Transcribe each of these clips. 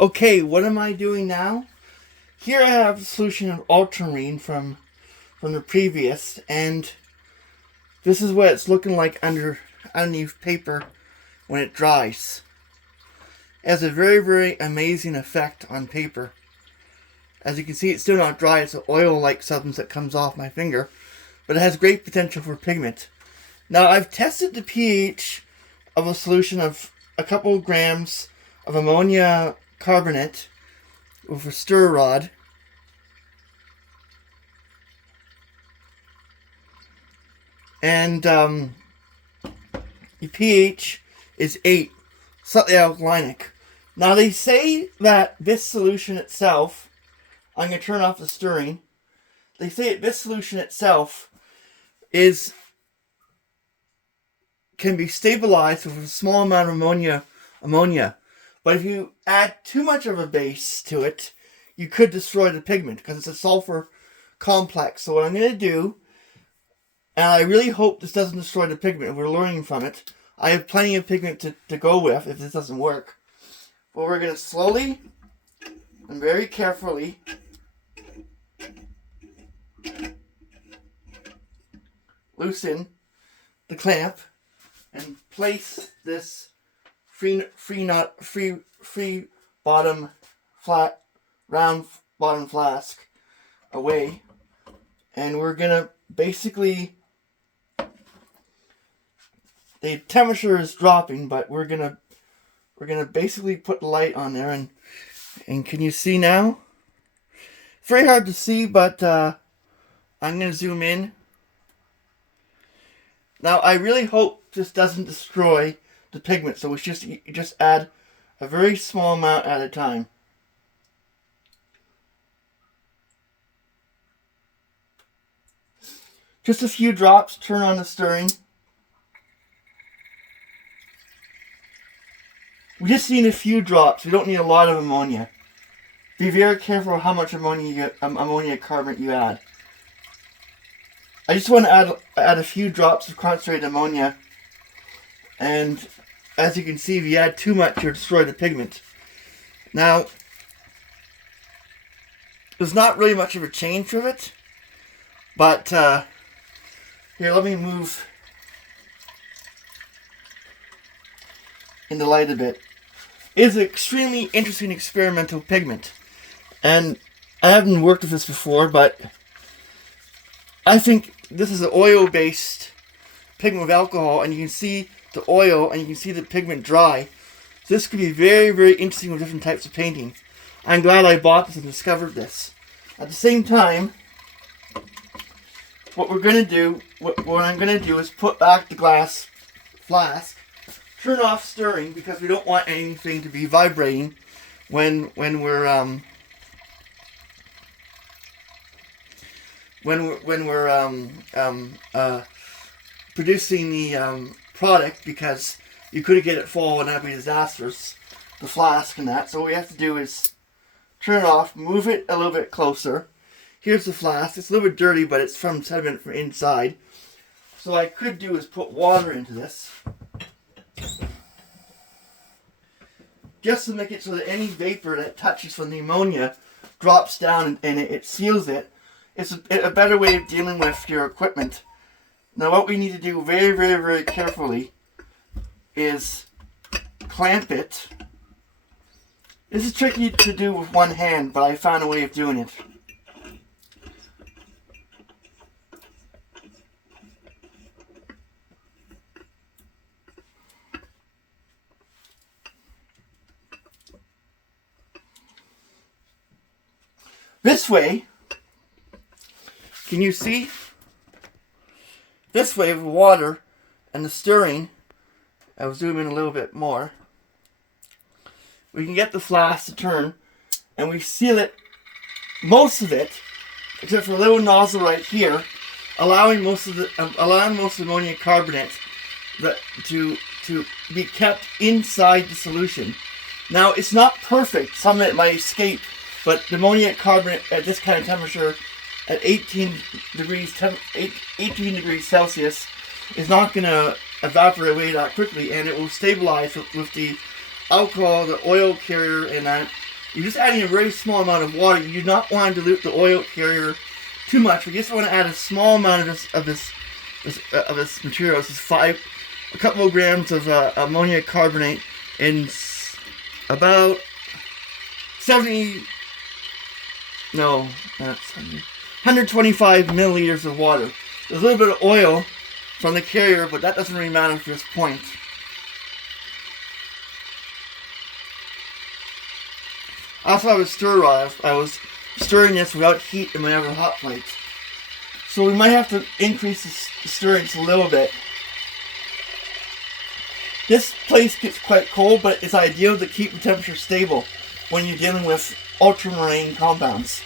Okay, what am I doing now? Here I have a solution of Ultramarine from the previous, and this is what it's looking like underneath paper when it dries. It has a very amazing effect on paper. As you can see, it's still not dry. It's an oil-like substance that comes off my finger, but it has great potential for pigment. Now, I've tested the pH of a solution of a couple of grams of ammonia carbonate with a stir rod. And the pH is 8, slightly alkalinic. Now they say that this solution itself, I'm going to turn off the stirring. They say that this solution itself can be stabilized with a small amount of ammonia. But if you add too much of a base to it, you could destroy the pigment because it's a sulfur complex. So what I'm going to do, and I really hope this doesn't destroy the pigment, we're learning from it. I have plenty of pigment to go with if this doesn't work. But we're going to slowly and very carefully loosen the clamp and place this free bottom flat round bottom flask away, and we're gonna basically, the temperature is dropping, but we're gonna basically put the light on there, and can you see now? It's very hard to see, but I'm gonna zoom in. Now I really hope this doesn't destroy the pigment, so you just add a very small amount at a time. Just a few drops, turn on the stirring. We just need a few drops, we don't need a lot of ammonia. Be very careful how much ammonia carbonate you add. I just want to add a few drops of concentrated ammonia, and as you can see, if you add too much, you'll destroy the pigment. Now, there's not really much of a change with it, but here, let me move in the light a bit. It is an extremely interesting experimental pigment, and I haven't worked with this before, but I think this is an oil-based pigment with alcohol, and you can see the oil and you can see the pigment dry. So this could be very interesting with different types of painting. I'm glad I bought this and discovered this. At the same time, what I'm going to do is put back the glass flask, turn off stirring because we don't want anything to be vibrating when we're producing the product, because you could get it full and that'd be disastrous, the flask and that. So what we have to do is turn it off, move it a little bit closer. Here's the flask. It's a little bit dirty, but it's from sediment from inside. So what I could do is put water into this, just to make it so that any vapor that touches from the ammonia drops down and it seals it. It's a better way of dealing with your equipment. Now what we need to do very carefully is clamp it. This is tricky to do with one hand, but I found a way of doing it. This way, can you see? This way with water and the stirring, I'll zoom in a little bit more, we can get the flask to turn, and we seal it, most of it, except for a little nozzle right here, allowing most of the ammonia carbonate to be kept inside the solution. Now it's not perfect, some of it might escape, but the ammonia carbonate at this kind of temperature, at 18 degrees Celsius, is not going to evaporate away that quickly, and it will stabilize with the alcohol, the oil carrier, and that. You're just adding a very small amount of water. You do not want to dilute the oil carrier too much. We just want to add a small amount of this material. This is a couple of grams of ammonia carbonate in about 125 milliliters of water. There's a little bit of oil from the carrier, but that doesn't really matter at this point. I also have a stir rod. I was stirring this without heat in my other hot plate. So we might have to increase the stirring just a little bit. This place gets quite cold, but it's ideal to keep the temperature stable when you're dealing with ultramarine compounds.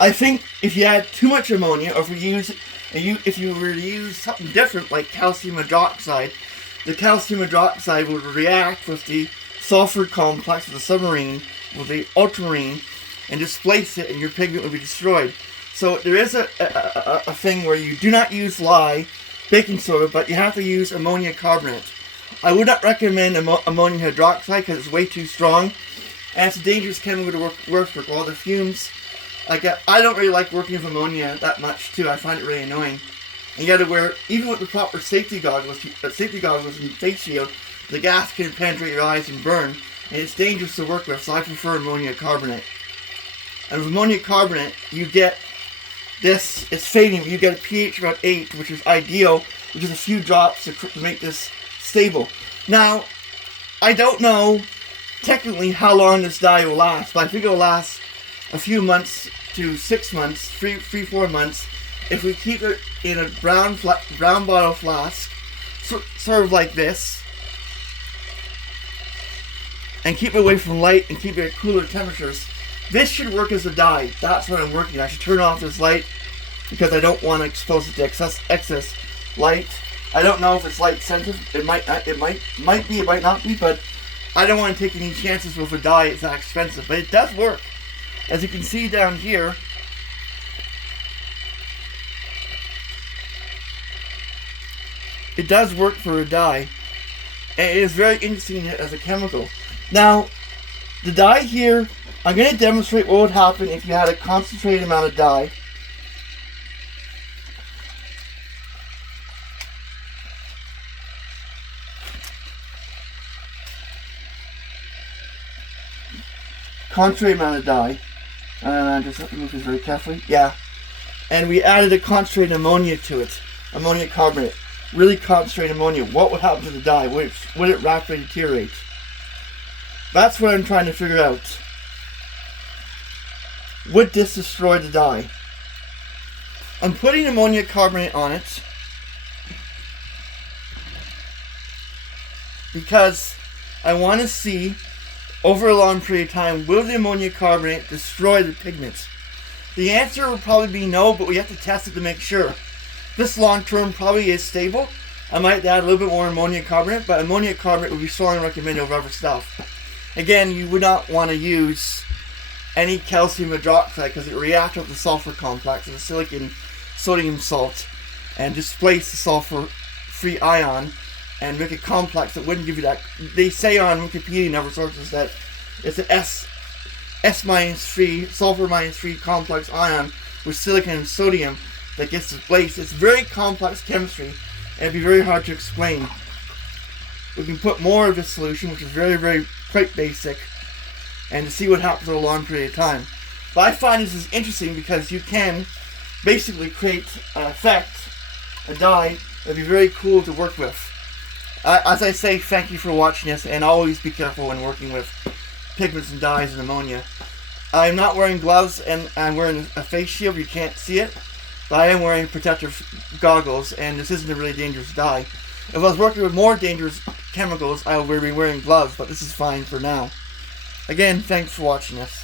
I think if you add too much ammonia, or if you were to use something different like calcium hydroxide, the calcium hydroxide would react with the sulfur complex of the submarine with the ultramarine and displace it, and your pigment would be destroyed. So there is a thing where you do not use lye, baking soda, but you have to use ammonia carbonate. I would not recommend ammonium hydroxide because it's way too strong, and it's a dangerous chemical to work with. All the fumes, I don't really like working with ammonia that much too. I find it really annoying. And you got to wear, even with the proper safety goggles and face shield, the gas can penetrate your eyes and burn, and it's dangerous to work with. So I prefer ammonia carbonate. And with ammonia carbonate, you get this. It's fading. You get a pH about 8, which is ideal, which is a few drops to make this stable. Now, I don't know technically how long this dye will last, but I think it will last a few months to 6 months, 4 months, if we keep it in a brown bottle flask, sort of like this, and keep it away from light and keep it at cooler temperatures. This should work as a dye. That's what I'm working on. I should turn off this light because I don't want to expose it to excess light. I don't know if it's light sensitive. It might be, it might not be, but I don't want to take any chances with a dye. It's that expensive, but it does work. As you can see down here, it does work for a dye, and it is very interesting as a chemical. Now, the dye here, I'm going to demonstrate what would happen if you had a concentrated amount of dye. Concentrated amount of dye. Just move this very carefully. Yeah. And we added a concentrated ammonia to it. Ammonia carbonate. Really concentrated ammonia. What would happen to the dye? Would it rapidly deteriorate? That's what I'm trying to figure out. Would this destroy the dye? I'm putting ammonia carbonate on it because I want to see, over a long period of time, will the ammonia carbonate destroy the pigments? The answer will probably be no, but we have to test it to make sure. This long term probably is stable. I might add a little bit more ammonia carbonate, but ammonia carbonate would be strongly recommended over other stuff. Again, you would not want to use any calcium hydroxide because it reacts with the sulfur complex of the silicon sodium salt and displace the sulfur-free ion and make a complex that wouldn't give you that. They say on Wikipedia and other sources that it's an S-free, sulfur-free complex ion with silicon and sodium that gets displaced. It's very complex chemistry and it'd be very hard to explain. We can put more of this solution, which is very, quite basic, and to see what happens over a long period of time. But I find this is interesting because you can basically create an effect, a dye, that'd be very cool to work with. As I say, thank you for watching this, and always be careful when working with pigments and dyes and ammonia. I'm not wearing gloves, and I'm wearing a face shield. You can't see it, but I am wearing protective goggles, and this isn't a really dangerous dye. If I was working with more dangerous chemicals, I would be wearing gloves, but this is fine for now. Again, thanks for watching this.